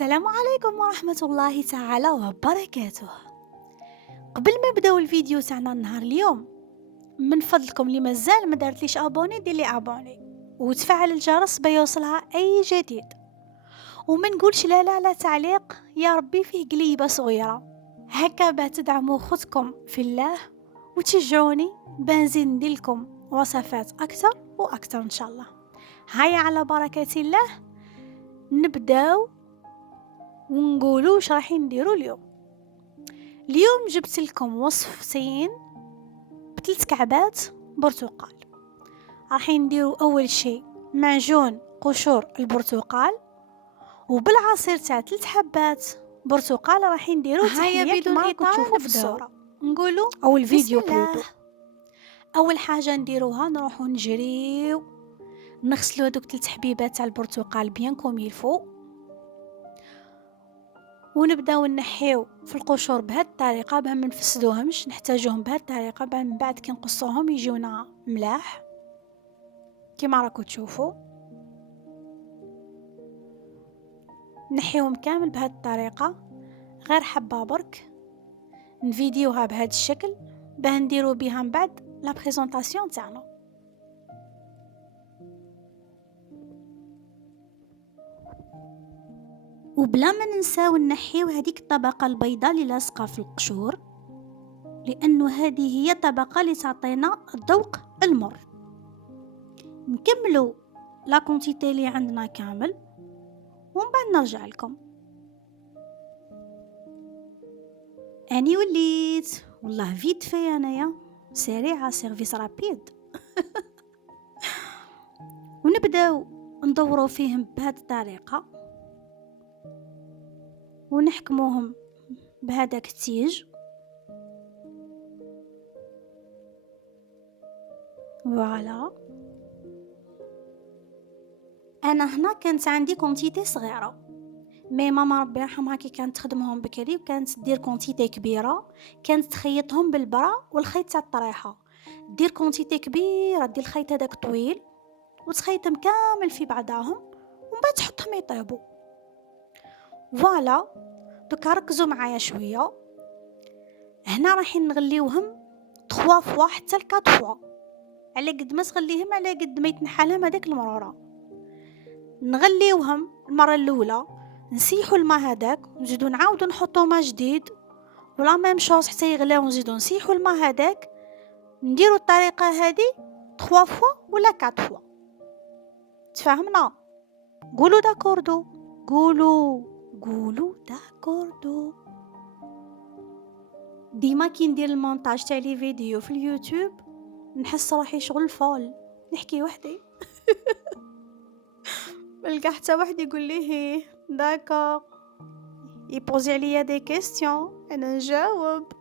السلام عليكم ورحمة الله تعالى وبركاته. قبل ما نبداو الفيديو تاعنا نهار اليوم، من فضلكم اللي مازال ما دارتليش ابوني دير لي ابوني وتفعل الجرس بيوصلها اي جديد، وما نقولش لا على تعليق يا ربي فيه قليبة صغيرة هكا باه تدعموا خوتكم في الله وتشجعوني بنزيد نديرلكم وصفات اكثر واكثر ان شاء الله. هيا على بركة الله نبداو ونقولوا واش رايحين نديروا اليوم جبت لكم وصفتين بثلاث كعبات برتقال. رايحين نديروا اول شيء معجون قشور البرتقال، وبالعصير تاع 3 حبات برتقال رايحين نديروا تحليه بدون كما إطالة تشوفوا في نبداو. الصوره. نقولوا أو الفيديو بسم الله. بلوتو. اول حاجه نديروها نروحوا نجريو نغسلوا هذوك 3 حبيبات تاع البرتقال بيان كوم يلفو، ونبداو نحيو في القشور بهذه الطريقه باه ما نفسدوهمش، نحتاجوهم بهذه الطريقه باه من بعد كي نقصوهم يجونا ملاح كيما راكم تشوفوا. نحيوهم كامل بهذه الطريقه، غير حبه برك نفيديوها بهذا الشكل باه نديرو بها من بعد لا بريزونطاسيون تاعنا. وبلا ما ننساو نحيو هذيك الطبقه البيضاء اللي لاصقه في القشور، لانه هذه هي الطبقه اللي تعطينا الذوق المر. نكملوا لا كونتيتي اللي عندنا كامل ومن بعد نرجع لكم. اني وليت والله فيت في انايا سريعه، سيرفيس رابيد. ونبداو ندوروا فيهم بهذه الطريقه ونحكموهم بهذاك التيج. فوالا انا هنا كانت عندي كونتيتي صغيره، مي ماما ربي يرحمها كي كانت تخدمهم بكري وكانت دير كونتيتي كبيره، كانت تخيطهم بالبرا والخيط تاع الطريحه. دير كونتيتي كبيره، دير الخيط هذاك طويل وتخيطهم كامل في بعضهم ومن بعد تحطهم يطيبوا. فوالا دوكا ركزوا معايا شويه. هنا رايحين نغليوهم 3 فوا حتى 4 فوا، على قد ما تغليهم على قد ما يتنحالهم هذاك المروره. نغليوهم المره الاولى نسيحوا الماء هذاك ونزيدو نعاودو نحطو ماء جديد ولا ميم شوز حتى يغلاو، نزيدو نسيحوا الماء هذاك. نديروا الطريقه هذه 3 فوا ولا 4 فوا. تفاهمنا؟ قولوا داكوردو، قولوا داكوردو. ديما كي ندير المونتاج تاع لي فيديو في اليوتيوب نحس روحي شغل فول، نحكي وحدي. ملقى حتى واحد يقول لي هي داكا يبوزي عليا دي كيستيون انا نجاوب.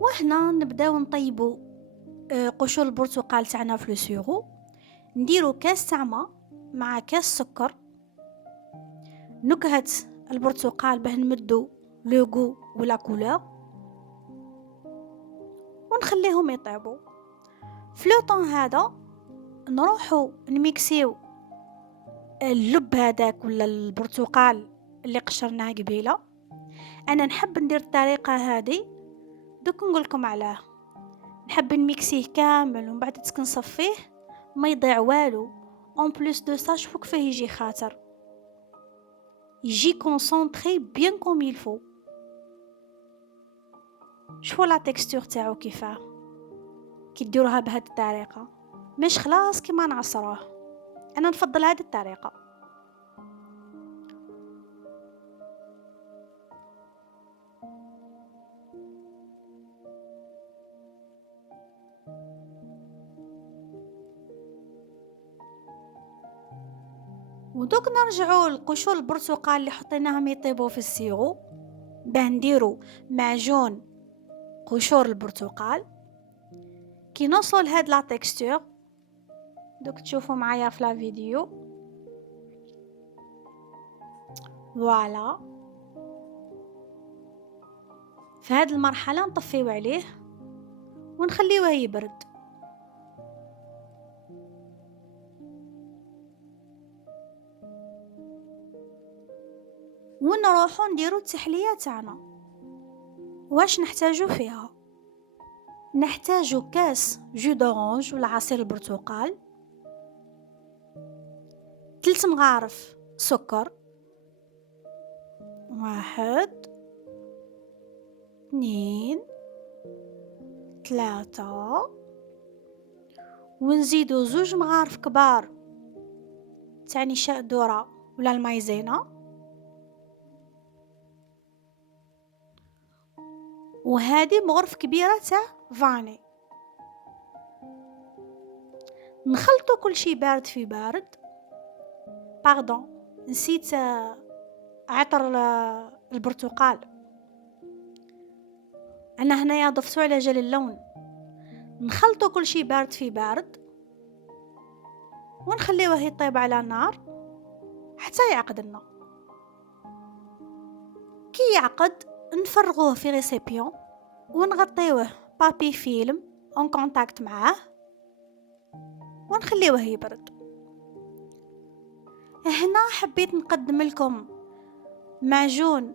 وهنا نبداو نطيبوا قشور البرتقال تاعنا في لو. نديرو كاس تاع ماء مع كاس سكر، نكهة البرتقال باه نمدو لو غو ولا كولور، ونخليهم يطيبوا. في لو طون هذا نروحو نميكسيو اللب هذاك ولا البرتقال اللي قشرناه قبيله. انا نحب ندير الطريقه هذه، دوك نقولكم علاه. نحب نميكسيه كامل ومن بعد نصفيه ما يضيع والو. اون بليس دو سا شوفوا كيفاه يجي خاطر، يجي كونسونطري بيان كوم يلفو. شوفوا لا تكستور تاعو كيفاه كي ديروها بهذه الطريقه، مش خلاص كيما نعصروه. انا نفضل هذه الطريقه. ودوك نرجعوا لقشور البرتقال اللي حطيناهم يطيبوا في السيرو، باه نديروا معجون قشور البرتقال. كي نوصلوا لهاد لا تكستور دوك تشوفوا معايا في لا فيديو. فوالا في هاد المرحله نطفيو عليه ونخليوه يبرد. ونروحو نديرو التحليه تاعنا. واش نحتاجو فيها؟ نحتاجو كاس جو دورانج ولا عصير البرتقال، 3 مغارف سكر، 1 2 3، ونزيدو 2 مغارف كبار تاع نشاء ذرة ولا المايزينا، وهذه مغرف كبيرة تاع فاني. نخلطو كل شي بارد في بارد. باردون نسيت عطر البرتقال، انا هنايا ضفتو على جال اللون. نخلطو كل شي بارد في بارد ونخليوه يطيب على النار حتى يعقد لنا. كي يعقد نفرغوه في ريسيبيون ونغطيوه بابي فيلم اون كونتاكت معاه ونخليوه يبرد. هنا حبيت نقدم لكم معجون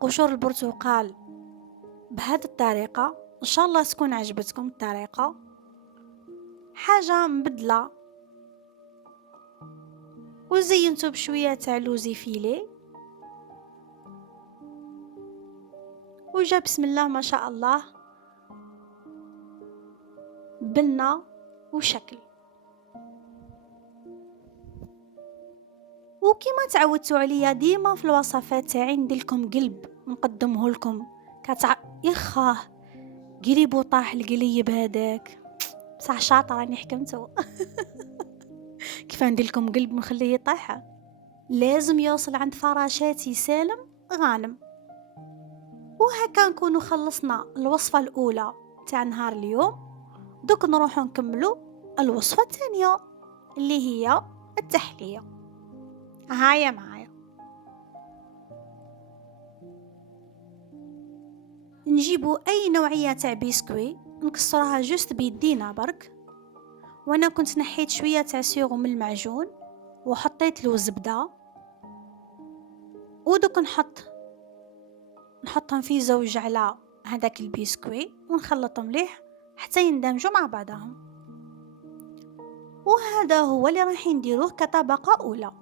قشور البرتقال بهذه الطريقة. ان شاء الله تكون عجبتكم الطريقة، حاجة مبدلة. وزينته بشوية تاع لوزي فيلي، وجا بسم الله ما شاء الله بنة وشكل. وكما تعودتوا عليا ديما في الوصفات تاعي ندير لكم قلب نقدمه لكم يخاه قريب طاح القليب هذاك. بصح شاطره راني حكمتو. كيف ندير لكم قلب نخليه يطيح؟ لازم يوصل عند فراشاتي سالم غانم. وهكا نكونوا خلصنا الوصفه الاولى تاع نهار اليوم. دوك نروحوا نكملوا الوصفه الثانيه اللي هي التحليه. هيا معايا. نجيبوا اي نوعيه تاع بسكوي نكسروها جوست بيدينا برك. وانا كنت نحيت شويه تاع سيرو من المعجون وحطيت له زبده، ودوك نحطهم في زوج على هذاك البسكوي ونخلطهم مليح حتى يندمجوا مع بعضهم. وهذا هو اللي راح نديروه كطبقه اولى.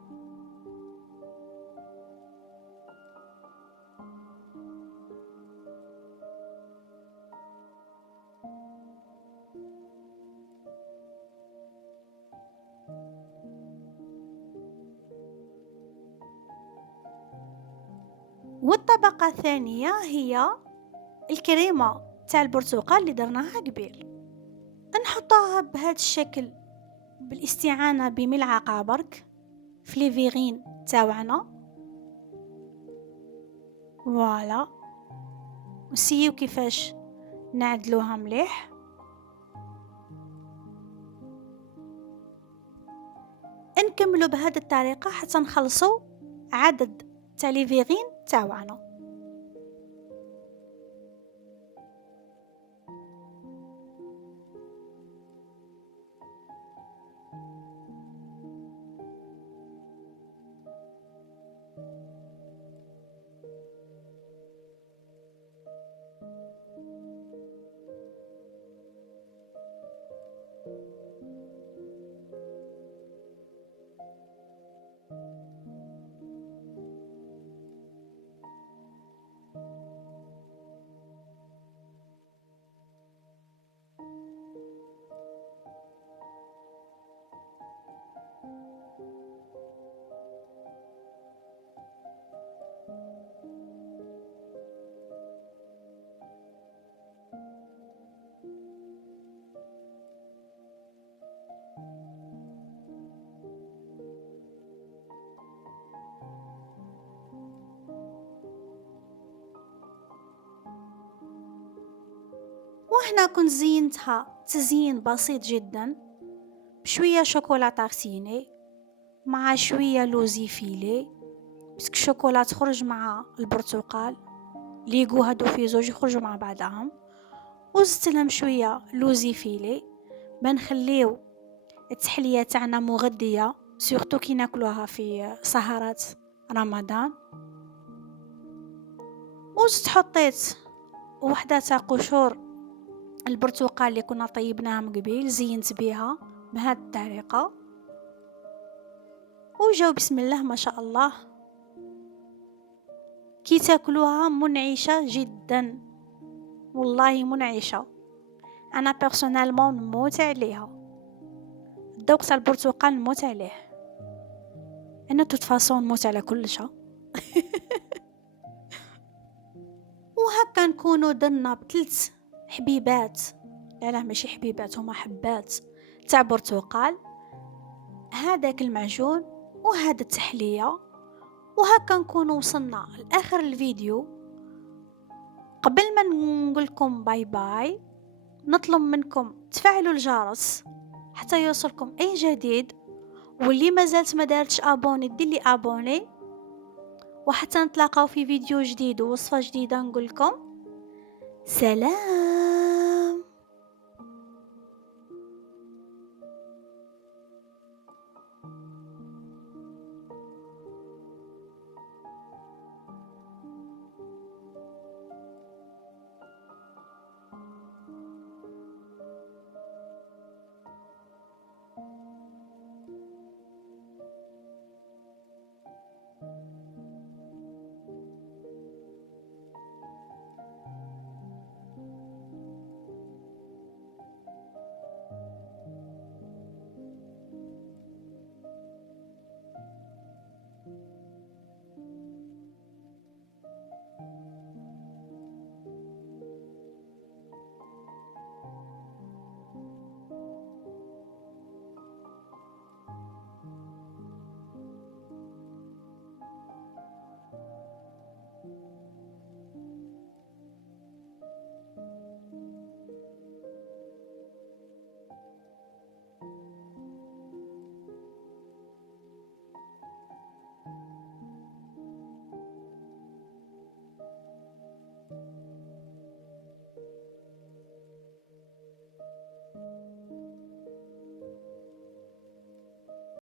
والطبقه الثانيه هي الكريمه تاع البرتقال اللي درناها قبل. نحطها بهذا الشكل بالاستعانه بملعقه برك فليفيغين تاوعنا. فوالا نسيو كيفاش نعدلوها مليح. نكملوا بهذه الطريقه حتى نخلصوا عدد تاع ليفيغين تاوعنا. وهنا كنت زينتها تزيين بسيط جدا بشوية شوكولا تارتيني مع شوية لوزي فيلي، بسك الشوكولا تخرج مع البرتقال ليقو هادو في زوج يخرجوا مع بعضهم، وزدت لهم شوية لوزي فيلي بنخليو التحلية تاعنا مغذية سورتو كي ناكلوها في سهرات رمضان. وزدت حطيت وحدة تاع قشور البرتقال اللي كنا طيبناهم قبيل، زينت بيها بهذه الطريقة، وجاو بسم الله ما شاء الله كي تاكلوها منعشة جدا، والله منعشة. انا بيرسونيلمون نموت عليها، الذوق تاع البرتقال نموت عليه، انا توت فاصون نموت على كلش. وهكا نكونوا درنا بثلاث حبيبات، لا ماشي حبيبات هما حبات تاع برتقال، هذاك المعجون وهذا التحلية. وهكا نكونوا وصلنا لاخر الفيديو. قبل ما نقولكم باي باي نطلب منكم تفعلوا الجرس حتى يوصلكم اي جديد، واللي ما زالت ما دارتش ابوني دير لي ابوني، وحتى نتلاقاو في فيديو جديد ووصفة جديدة نقولكم سلام.